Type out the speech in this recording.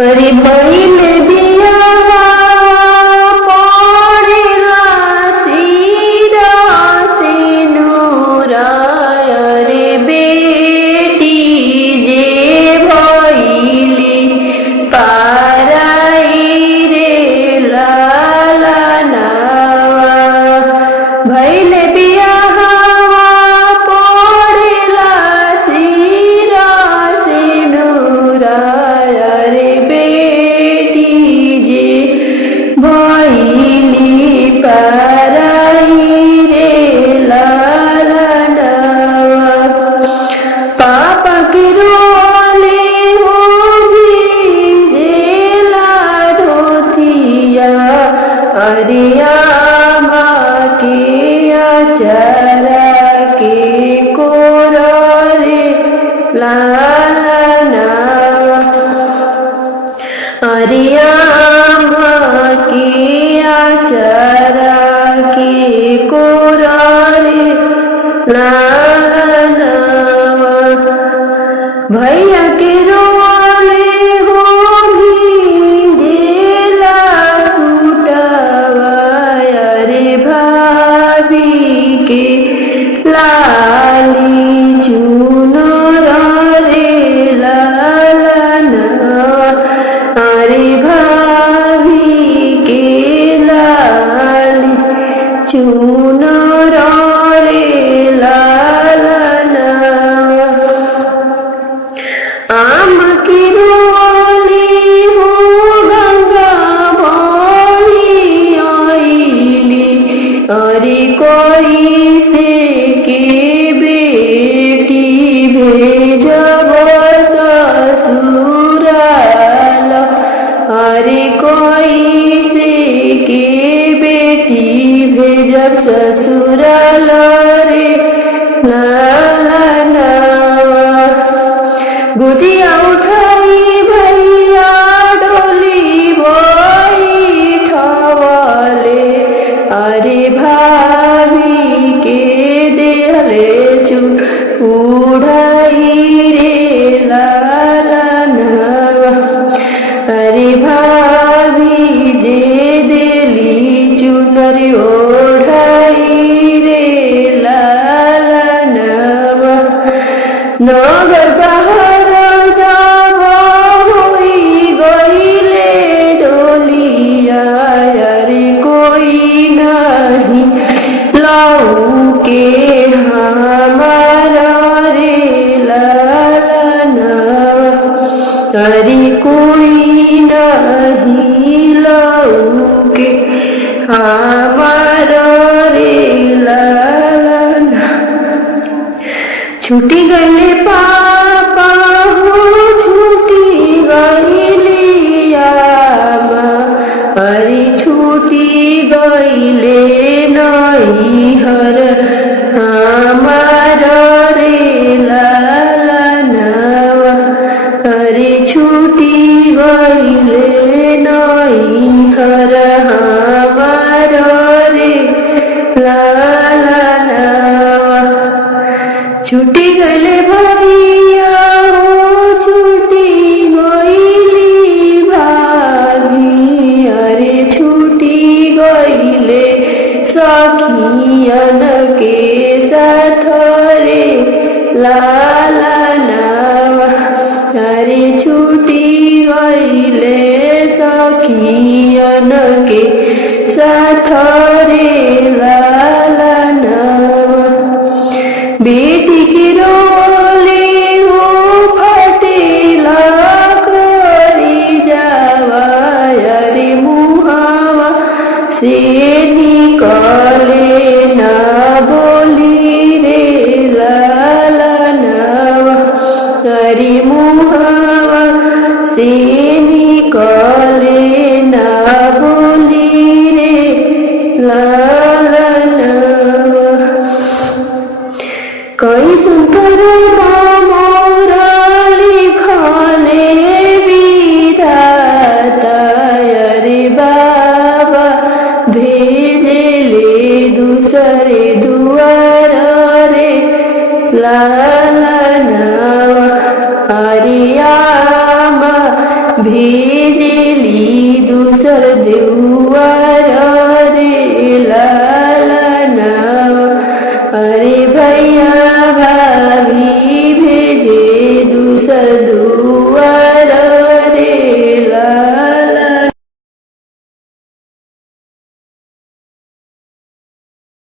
अरे भइले बियाह पड़ेला सिरा सिनुरा रे बेटी जे भइली पाराई रे लालनावा भइले बियाह पड़ेला सिरा सिनुरा रे बेटी जे भइली पाराई रे लालनावा पापा के रोले होगी जेला धोतिया अरिया माँ के अचरा के कोरा रे लालनावा अरिया माँ के अचरा के कोरा रे लालनावा भैया के रोले होगी जेला सूटवा रे भाभी के लाली चुनर रे लालनावा अरे भाभी के लाली चुनर रे लालनावा आम की रोली हो गंगा भरी आईली अरे कोई से के बेटी भेजब ससुराल अरे कोई से के बेटी भेजब ससुराल रे लालनावा गुदिया उठाई भैया डोली बैठवले अरे भाभी के देहले चुप उड़ाई रे लालनावा अरे भाभी जे देली चुनरी ओढ़ाई रे लालनावा नगर बाहर जब होई गईले डोलिया अरे कोई नहीं लौके हमारा रे लालनावा अरे कोई नहीं लौके हमारा रे लालनावा छूटी गईले पापा हो छूटी गईले आमा अरे छूटी गईले नैहर हमार रे लालनावा अरे छूटी गईले नैहर हमार रे लालनावा छूटी गईले भैया हो छूटी गईली भाभी अरे छूटी गईले सखियन के साथ रे लालनावा अरे छूटी गईले सखियन के साथ रे लालनावा बेटी की रोले हो फटेला करी जावा अरे मुहावा से निकले ना बोली रे लालनावा अरे मुहावा से निकले ना बोली रे लालनावा कैसन करबा मोरा लिखले विधाता अरे बाबा भेजले दूसरे दुआर रे लालनावा अरियामा भेजली दूसर देउआ